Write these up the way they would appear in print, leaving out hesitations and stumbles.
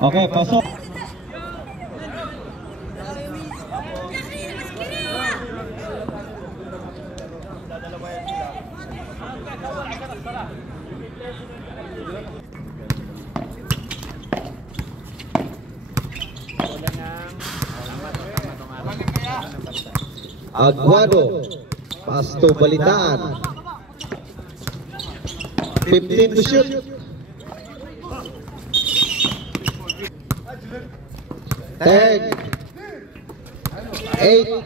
Oke, pasok. Aguado, Pasto Balitaan. 15 to shoot. Tag. 8.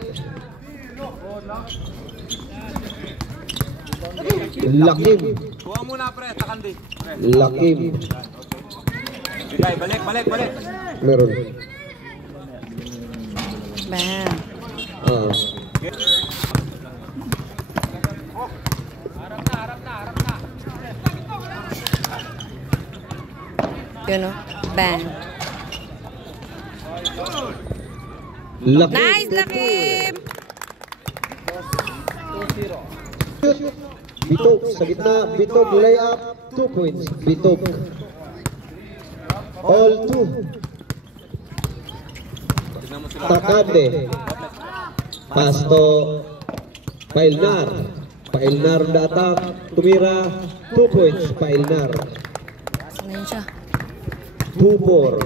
Lakim. Kuha muna pre, takandi. Lakim. Bigay, balik. Meron. Bam. Yun o. Bang. Lakim. Nice, Lakim! Bitog sa gitna. Bitog layup. 2 points. Bitog. All 2. Takande. Pasto. Pailnar. Pailnar na attack. Tumira. 2 points. Pailnar. Saan na yun siya? 2-4.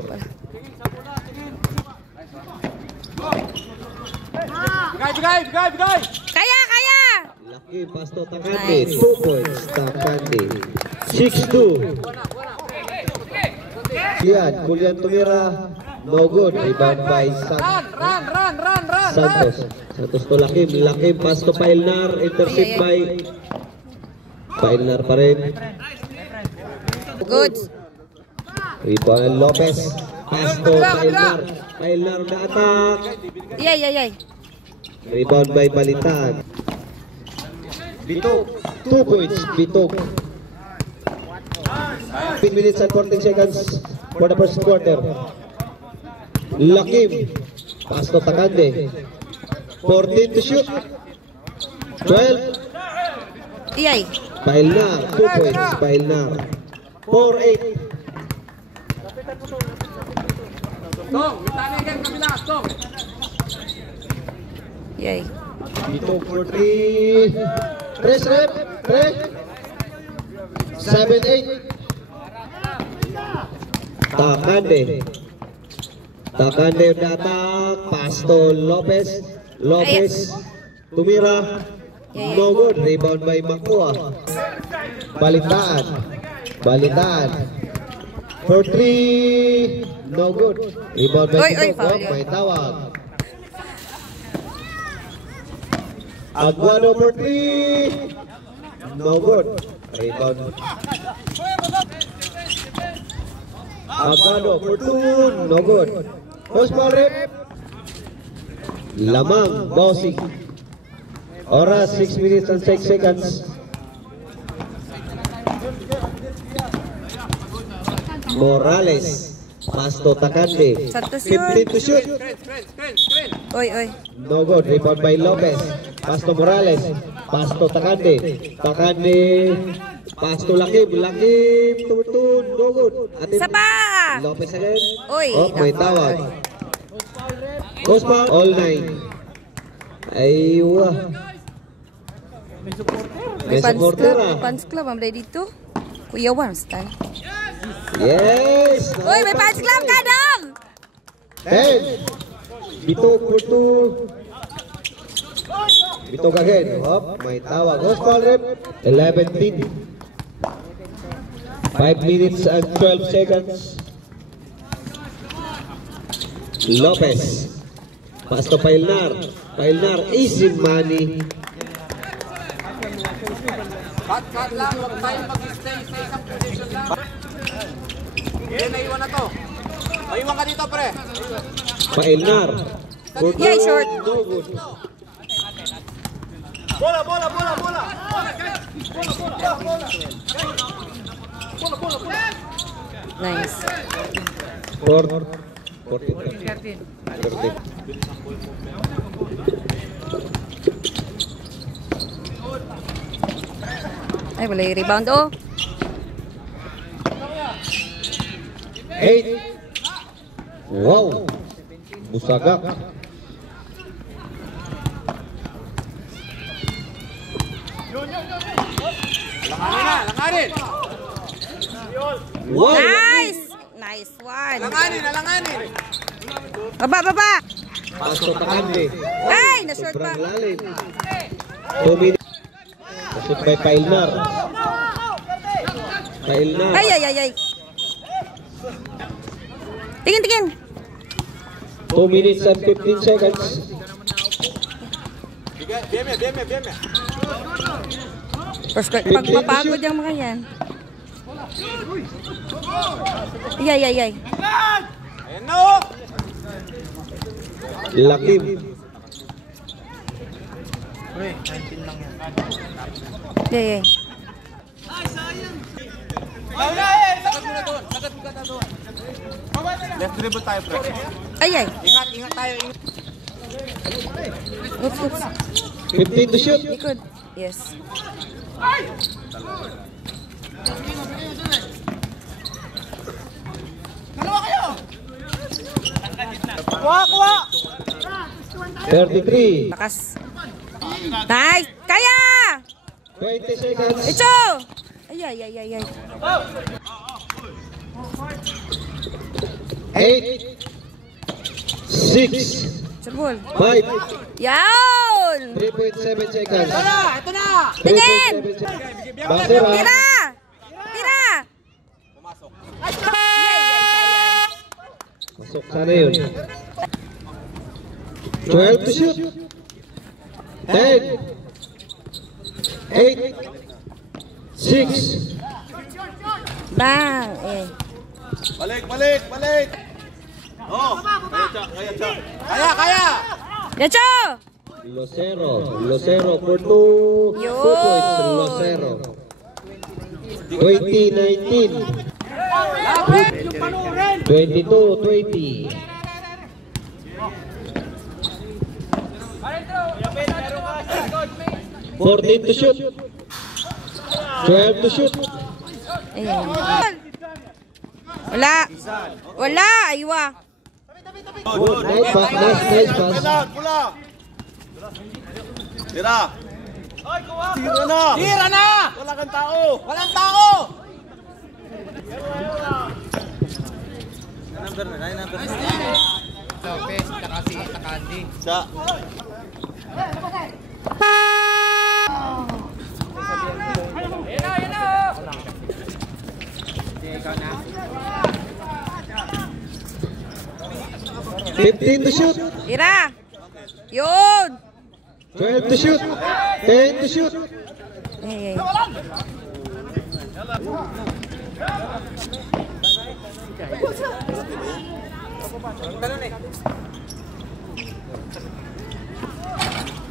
Bigay! Kaya! Laki Pasto Takande. 2 points. Takande. 6-2. Kulian tumira. No good. Rebound by Run! Santos. Santos to Lakim. Lakim Pasto Pailnar. Intercept by Pailnar pa rin. Good. Rebound Lopez. Pasto Pailnar. Pailnar na attack. Yay. Rebound by Balitaan. Bitog. 2 points. Bitog. 15 minutes and 14 seconds for the first quarter. Lakim. Pasto Takande. 14 to shoot. 12. Yay. Pailnar. 2 points. Pailnar. 4-8. Tong, mitani again kabila, Tong. Yay. Bitog for 3. Press rep. 7-8. Takande na attack. Pasto Lopez. Tumira. No good. Rebound by Makua. Balitaan. For 3. No good. Rebound by Oy, foul yun. May tawag. Aguado for 3. No good. Rebound. Aguado for 2. No good. Post ball rep. Lamang. Bossing. Oras 6 minutes and 6 seconds. Morales. Pasto Takande. Santos yun. 15 to shoot. Screen. Oy. No good. Rebound by Lopez. Pasto Morales. Pasto Takande. Pasto Lakim. Tumutun. No good. Isa pa! Lopez again. Oy. May tawag. Post ball. All 9. Aywa. May supporter. Fans club. I'm ready to. Kuya Wan, stand. Yes. Oy, may fans club ka dong! 10. Bitog for 2. Bitog again. May tawag. Post ball rep. 11-10. 5 minutes and 12 seconds. Lopez. Pasto Pailnar. Easy money. Cut lang, huwag tayo mag-stay sa isang position lang. naiwan na to. Maiwan ka dito, pre. Pailnar. For Yay, two, short. no good. Bola, bola, bola, bola. Nice. 13. Ay, wala yung rebound. Oh. 8. Wow. Busagak. Langanin na, langanin. Wow. Nice! Nice one. Langanin, langanin. Baba, baba! Pasok pa kante. Ay, na-short pa. Sobrang lalim. 2 minutes. Pasok by Pailnar. Pailnar. Ay, ay, ay, ay. Tingin, tingin. 2 minutes and 15 seconds. Beme. First court. Pag mapagod yung mga yan. Ay, ay, ay. Ayan na, oh. Lakim. Ay, ay. Sagat mo na doon. Sagat mo na doon. Left dribble tayo, pre. Ay, ay. Ingat, ingat tayo. Ingat. Oops, oops. 15 to shoot. Likod. Yes. Kuha! 33. Lakas. Nice! Kaya! 20 seconds. Icho! Ay, ay, ay, ay, ay. 8. 6. Sabol. 5. Yawn! 3.7 seconds. Ito na! 'Tingin! 3.7 seconds. Basura. Tira! Tira! Pumasok. Ay, ay, ay, Pasok sana yun. 12 to shoot. 10. 8. 6. Bang! Eh. Balik! Oh! Kaya! Yacho! Losero for 2 Yun. points. Losero. 20-19. 22-20. 14 to shoot. 12 to shoot. Ayan. Wala! Wala! Aywa! Good. Nice pass. Nice pass. Tira! Tira na! Tira na! Wala kang tao! Walang tao! Sa... 15 to shoot. Tira! Yun! 12 to shoot. 10 to shoot. Ay, ay.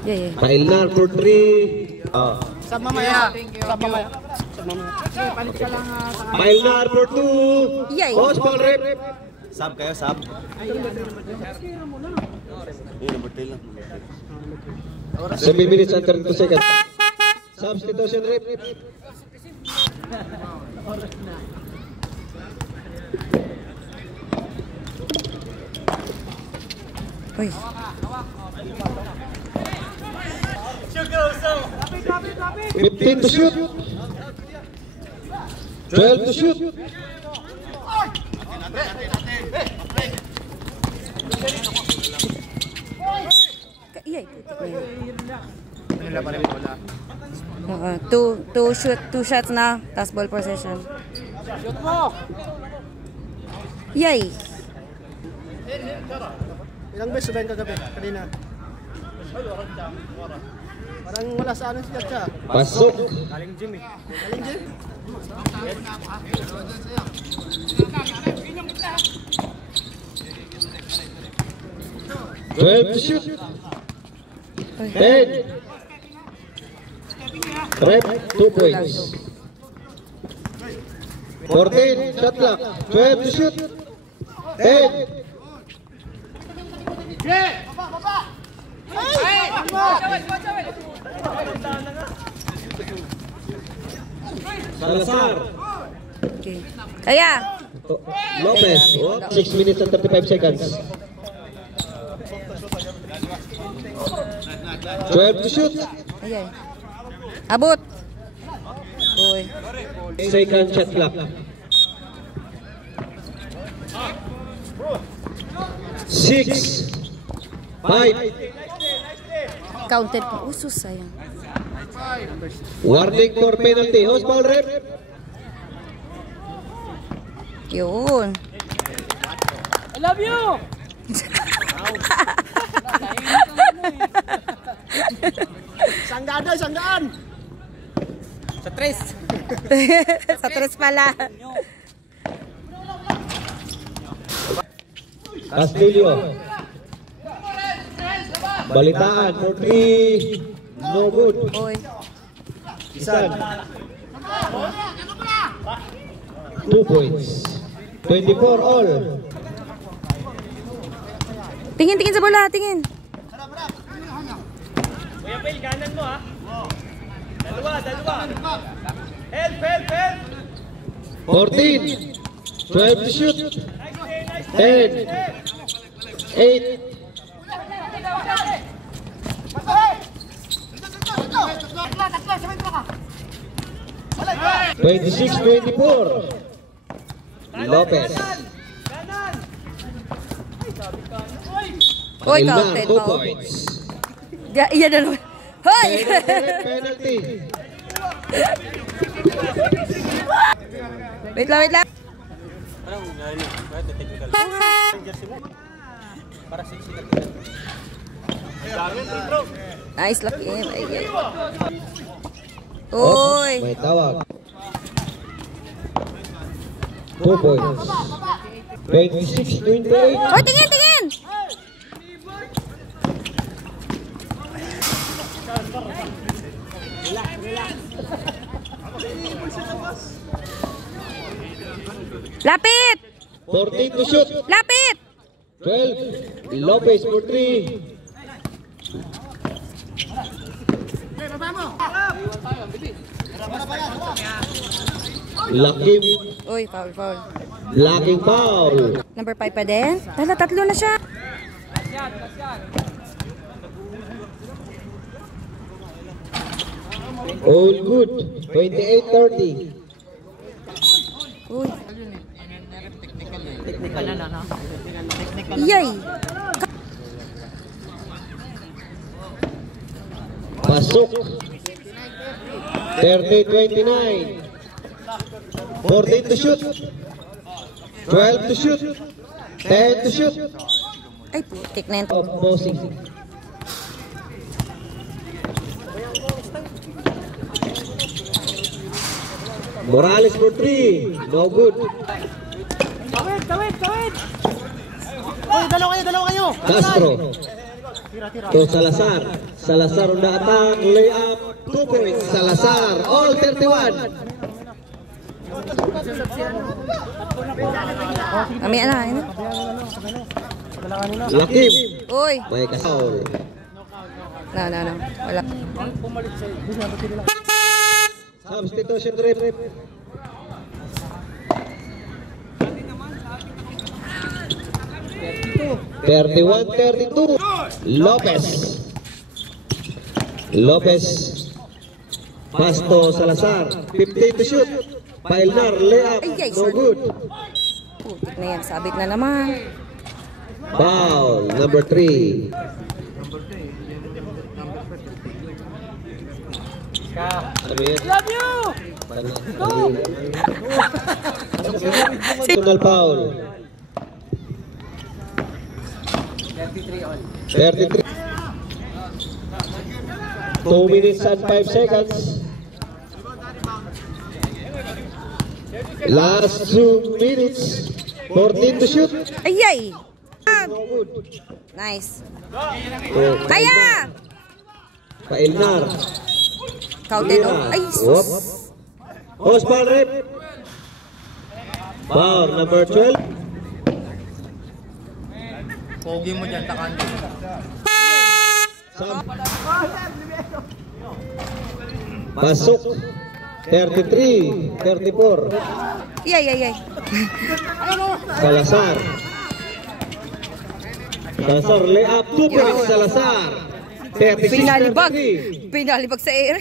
Yeah, yeah. Pailnar for 3. Sa mamaya. Pailnar for 2. Yay. Post ball rep. Sub kayo, sub. Yun, number 10 lang. 7 minutes and 32 seconds. Substitution rep. Uy. 15 to shoot. 12 to shoot. Iyay, putik na yun. Two shots na, tas ball possession. Shoot mo! Yay! Ilang beses ba yung kagabi? Kanina? Parang wala sa ano si Chacha. Pasok. Galing gym eh. 12 to shoot. 10. Rep, 2 points. 14, shot clock. 12 to shoot. 10. Salazar. Okay. Kaya. Lopez. 6 minutes and 35 seconds. 12 to shoot. Ayan. Abot. Uy. Second shot clock. 6. 5. Counted pa. Usus, sayang. Warning for penalty. Host ball rep. Yun. I love you! Sanggaan na, sanggaan! Sa tres. Sa tres pala. Castillo. Balitaan for 3. No good. Uy. Isan. 2 points. 24 all. Tingin sa bola, tingin. Kuya Phil, kanan mo ha. Dalawa. Help! 14. 12 to shoot. 10. 8. 26-24. Lopez. Uy, Ilman, counted 2 pa. points. Iyan na naman. Hoy! Penalty. Wait lang. Nice lock in. Ay. Uy! May tawag. 2 points. 26-28. Hoy, tingin! Lapit! 14 to shoot. Lapit! 12. Lopez for 3. Laking. Uy, foul. Laking foul. Number 5 pa din? Tatlo na siya. All good. 28-30. Uy. Yay! Pasok. 30-29. 14 to shoot. 12 to shoot. 10 to shoot. Ay, putik na yun. Of bossing. Morales for 3. No good. Tawid! Uy, dalawa kayo! Castro. To Salazar. Salazar on the attack. Layup. 2 points. Salazar. All 31. Kami na. Lakim. Uy! May kasaul. No. Wala. Substitution rep. Thirty-one, 32. Lopez. Pass to Salazar. 15 to shoot. Pailnar, layup. Ay, No sorry. good. Putik na yan. Sabit na naman. Foul, number 3. Love you! Personal foul. 33. 2 minutes and 5 seconds. Last 2 minutes. 14 to shoot. Ayay! No good. Nice. So, Kaya! Pailnar. Counted oh. Ay, Whoop. Post ball rip. Foul number 12. Pogi mo dyan, Takandi. Pasok. 33, 34. Yay. Salazar. Salazar layup 2 points. Salazar. 36, Pinalibag. 33. Pinalibag sa air.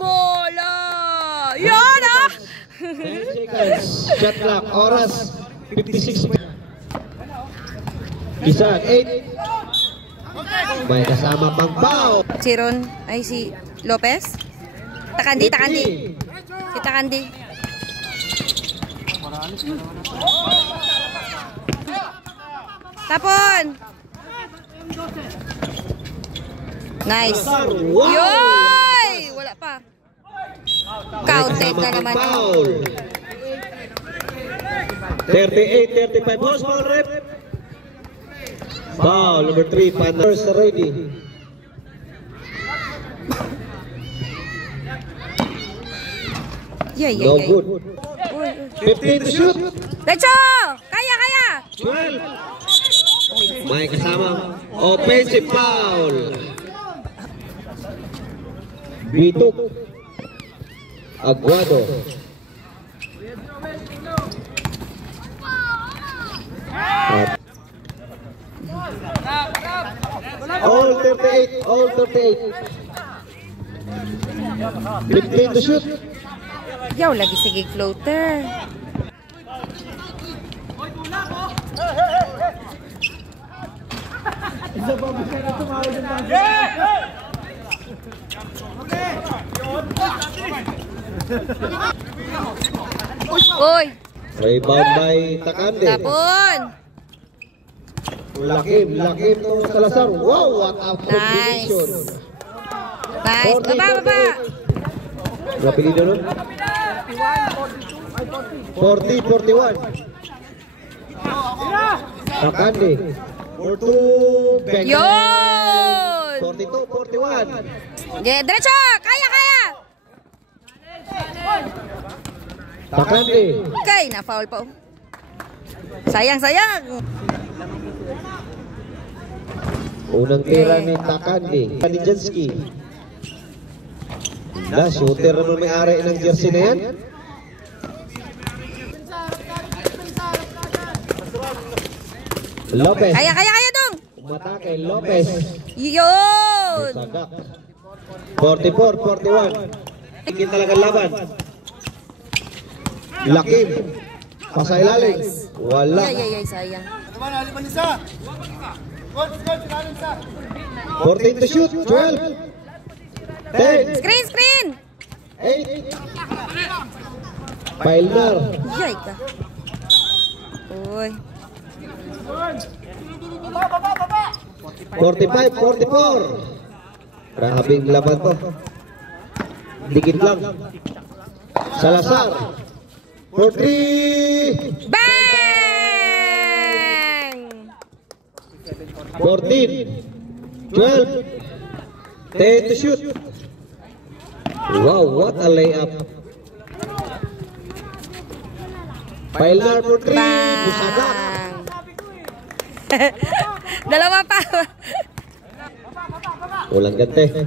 Bola! Yan ah! 10 seconds. Shot clock. Oras 56. Isa 8. May kasama pang foul. Si Ron, ay si Lopez? Takandi. Si Takandi. Tapon! Nice. Wow! Yoy! Wala pa. Counted na naman. Foul. 38, 35. Post ball rep. Foul number 3. Panthers ready. Yay. No good. 15 to shoot. Lecho! Kaya! 12. May kasama offensive foul. Bitok. Aguado. All 38. 15 to shoot. Yaw, lagi sige floater. Uy! Rebound by Takande. Tapon! Lakim to Salazar. Wow, what a combination. Nice. Baba! Rapilido nun. 40-41. Takande. For 2. Bang. Yun! 42-41. Yeah, diretso! Kaya! Takande. Okay, na-foul pa. Sayang! Unang tira ni Takande. Kanijanski. Shooter naman may-ari ng jersey na yan. Lopez. Kaya dong! Umatake Lopez. Yun! Sagak. 44-41. Tingin talaga laban. Lakim. Pasailalim. Wala. Yay, sayang. 14 to shoot. 12. 10. Screen! 8. Pailnar. Yay ka. Uy. 45-44. Grabing laban to. Dikit lang. Salazar. 43. Bang! 14. 12. 10 to shoot. Wow, what a layup. Pailnar for 3. Busagak. Dalawa pa. Walang gante.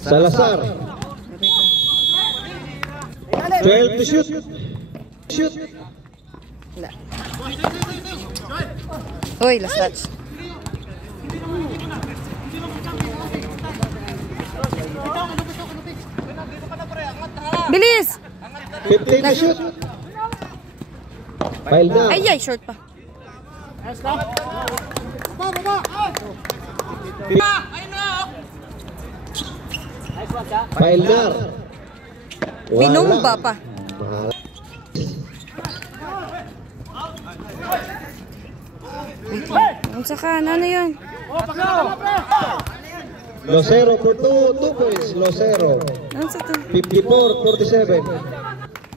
Salazar. 12 to shoot. Uy, last touch. Bilis! 15 to shoot. Pailnar. Ay, short pa. Pailnar. Pinumba pa. Mahal. Ang saka, ano yun? Losero for 2 points. Losero. Ano sa to? 54-47.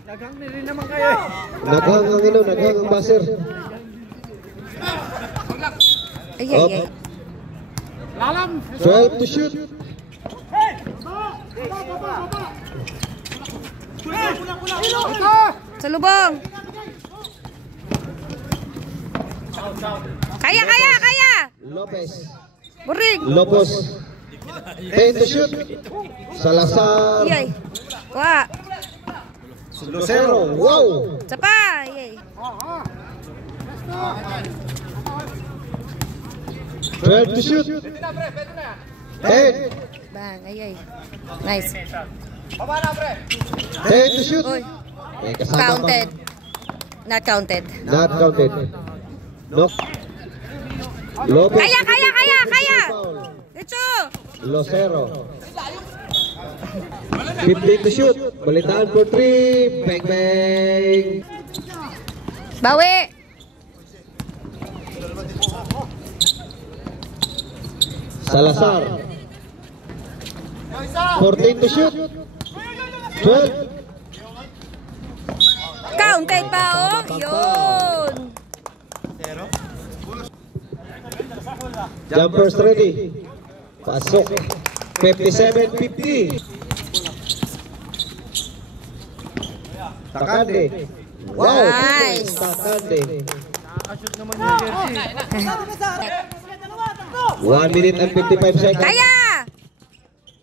Naghang rin naman kayo. Naghang ang baser. Ay, ay, ay. 12 to shoot. Sa lubong. Kaya, kaya, kaya. Lopez. Burig. Lopez. 10 to shoot. Salazar. Ay, ay. Kuha. Losero. Wow. Sa pa. Ay, ay. 12 to shoot. 10. Bang, ay, ay. Nice. 10 to shoot. Uy. May kasama pa. Counted. Not counted. Not counted. No. Lopez. Kaya, kaya, kaya, kaya. Foul. Dicho. Losero. 15 to shoot. Balitaan for 3. Bang, bang. Bawi. Salazar. 14 to shoot. 12. Counted pa, oh. Yun. Jumpers ready. Pasok. 57-50. Takande. Wow. Nice. Takande. Nakashoot naman yung jersey. 1 minute and 55 seconds. Kaya.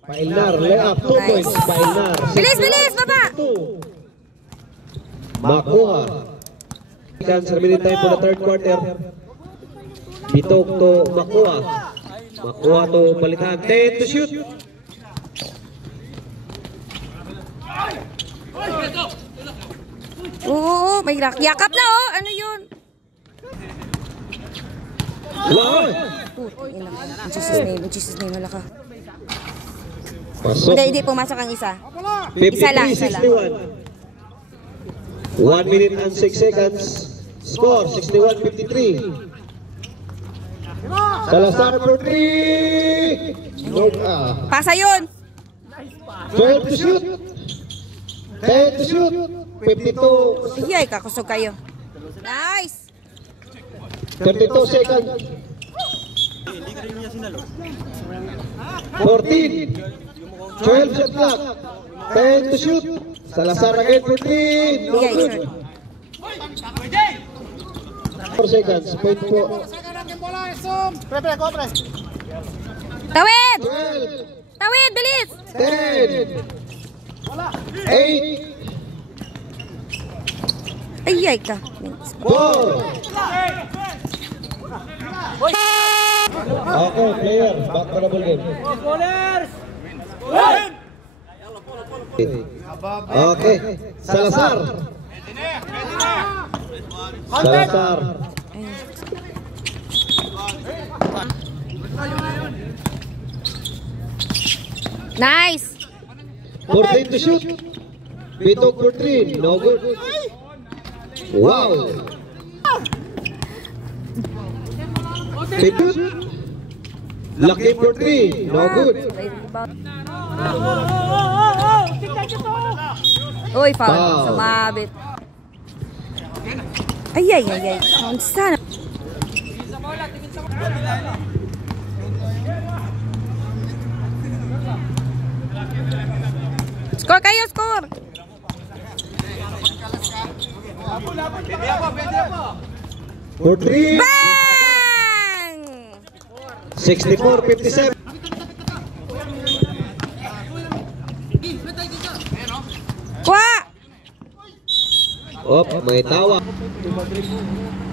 Pailnar, layup, 2 Nice. points. Pailnar. Bilis, bilis, baba. 2. Makuha. Seconds remaining time for the third quarter. Bitok to Makuha. Makuha to balikan. 10 to shoot. Oo, may yakap na, oh. Ano yun? Wow. Ina. In Jesus name, wala ka. Pasok. Hindi, pumasok ang isa. Isa lang, isa lang. 53-61. 1 minute and 6 seconds. Score 61-53. Salazar for 3. Nope. Pasa yun. 12 to shoot. 10 to shoot. 52. Iyay, kakusog kayo. Nice. 32 seconds. 14. 12 shot clock. 10 to shoot. Salazar again for 3. No Iyay, good. short. 4 seconds. Point po. Pre, go, pre. Tawid! 12. Tawid, bilis! 10. 8. Iyay ka. 4. Okay, player. Back to the ball game. Okay. Salazar. Salazar. Nice! 14 to shoot. Bitok for 3. No good. Wow. 15. Lucky for 3. No good. Uy, foul. Foul. Sumabit. Ay, ay, ay, ay. Ang sana. Score kayo, score! For 3. Bang! 64-57. Kuha! Op, may tawa.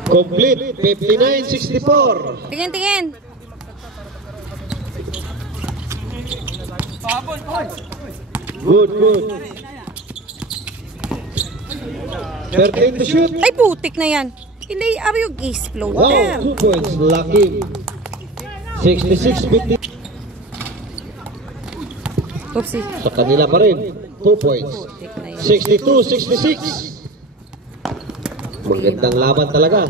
Complete. 59-64. Tingin, tingin. Good, good. 13 to shoot. Ay, putik na yan. Ilay, yung explode. Wow, 2 points. Lucky. 66-50. Oopsie. Sa kanila pa rin. 2 points. 62-66. Magandang laban talaga.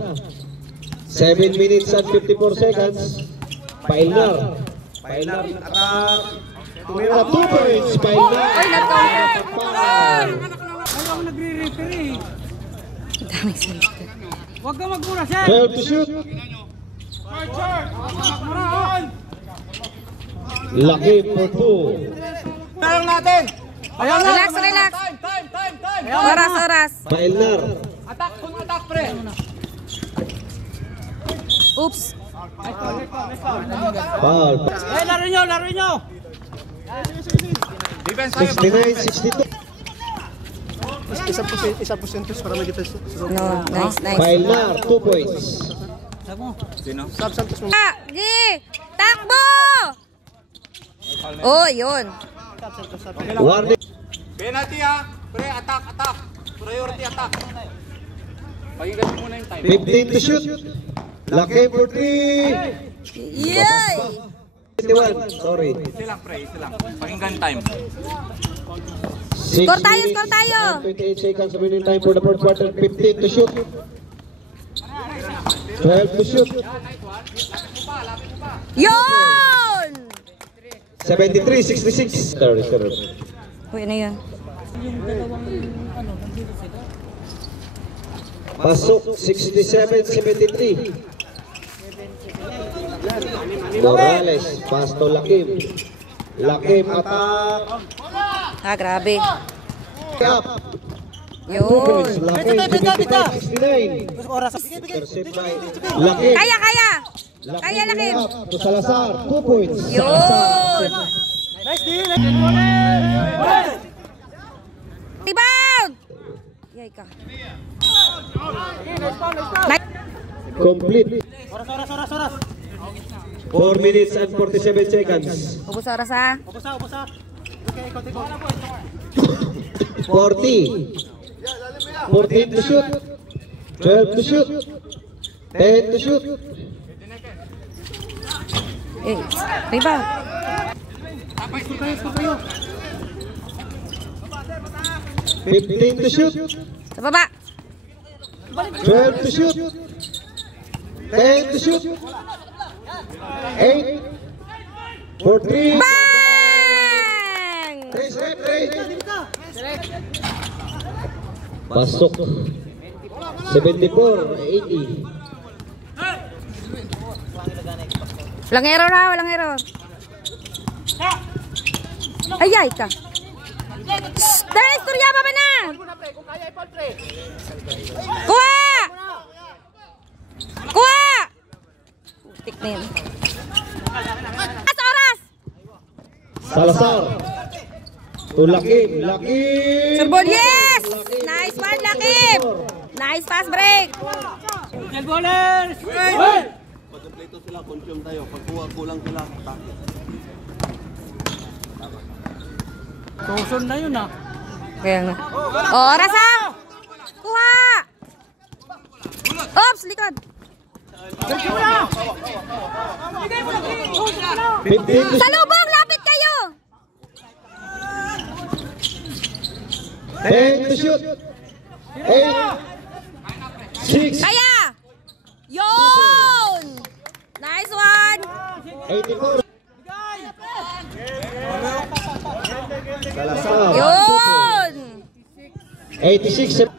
7 minutes and 54 seconds. Pailnar. Pailnar. Tumira 2 points. Pailnar. Ay, nag-counter. Ayaw nagre-referee. Daming salita. Huwag ka magmura, sir. 12 to shoot. Lucky for 2. Tarong natin. Relax, relax. Time. Oras, oras. Pailnar. Attack, kung attack, pre. Oops. Foul. Laro nyo. Defense tayo. 69-62. Isa porsentos para magkita. No, nice, nice. Pailnar 2 points. Sino? Ah, Gi! Takbo! Oh, yun. Warning. Penalty ha. Pre, attack. Priority attack. Pakinggan mo muna yung time. 15 to shoot. Lucky for 3. Yay! 21. Sorry. Isa lang, pre. Isa lang. Pakinggan time. 6 Score tayo, minutes score tayo. and 28 seconds remaining time for the fourth quarter. 15 to shoot. 12 to shoot. Yun! 73-66. Sorry. Uy, ano yun? Pasok 67-73. Morales, pass to Lakim. Lakim attack. Ah, grabe. Up. 2 Yun. points. Lakim 55-69. Intercept by Lakim. Kaya! Lakim Kaya, Lakim. up to Salazar. 2 points. Yun! Rebound! Yay ka. Complete. 4 minutes and 47 seconds. Ubus oras ha. 40. 14 to shoot. 12 to shoot. 10 to shoot. Eh, rebound. 15 to shoot. Sa baba. 12 to shoot. 10 to shoot. 8 for 3. Bang! Pasok. 74-80. Walang error ha, walang error. Ay ka. Dahil istorya pa ba na? Kuha! Putik na yun. Oras! Salazar. To Lakim. Lakim. Surbol, yes! Nice one, Lakim! Nice pass break! Tuson na yun ah. Kaya nga. Oras ha! Kuha! Oops, likod! 15 to Salubong, lapit kayo! 10 to shoot. 8. 6. Kaya! Yun! Nice one! 84. Salazar. Yun! 86.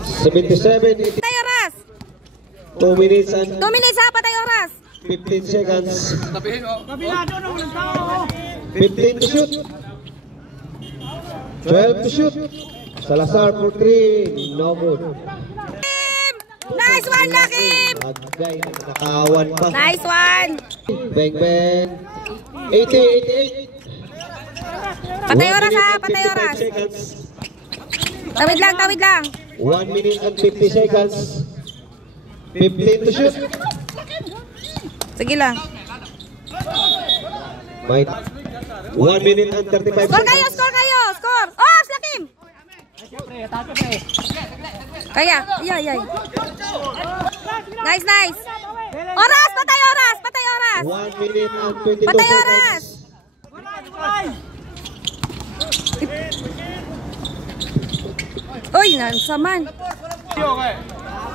Patay oras! 2 minutes and 2 minutes ha, patay oras! 15 seconds. Kabilado na walang tao. 15 to shoot. 12 to shoot. Salazar for 3. No good. Nice one, Lakim! Agay, nakakawan pa. Nice one! Bang bang. 80, 88. Patay oras ha, patay oras! Seconds. Tawid lang, tawid lang! 1 minute and 50 seconds. 15 to shoot. Sige lang. May 1 minute and 35 Score kayo, seconds. score kayo! Score! Oh, Lakim! Kaya, yay. Nice, nice! Oras! Patay oras! Patay oras! 1 minute and 22 Patay seconds. oras! Uy, nansaman.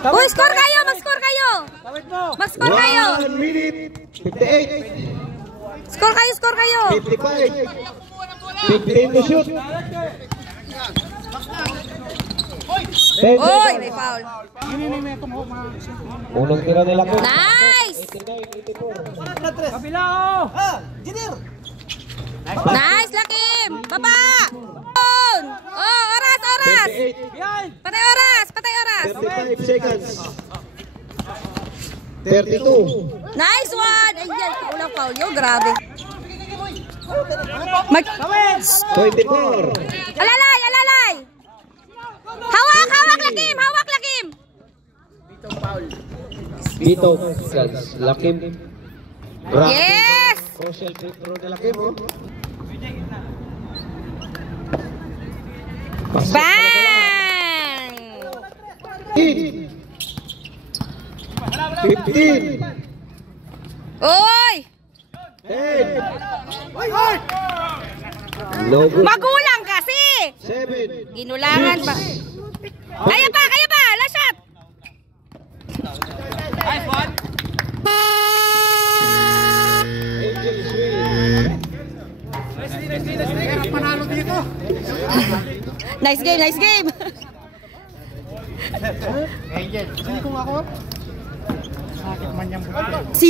Uy, score kayo! Mag-score kayo! Tawid mo. Mag-score kayo! 1 minute, 58, Score kayo, score kayo! 55, 15 to shoot. 10 Uy, seconds. may foul. Unang tira nila ko. Nice! 89, 84. Kabila oh. Nice, Lakim! Baba! Doon! Oh, oras, oras! 28, Yan. Patay oras, patay oras! 35 seconds. 32. Nice one! Ayan, ulang foul yun, grabe. Mag... 24. Alalay, alalay! Hawak, hawak, Lakim! Hawak, Lakim! Bito. Lakim. Yes! Crucial free throw ni Lakim. Oh. Bang! 15. 15. Uy! 10. No good. Magulang kasi! 7. Ginulangan pa. Kaya pa, kaya pa! Last shot! Angels win. Nice game, nice game! Angel. Sini kung ako. Sakit man yung buti. Si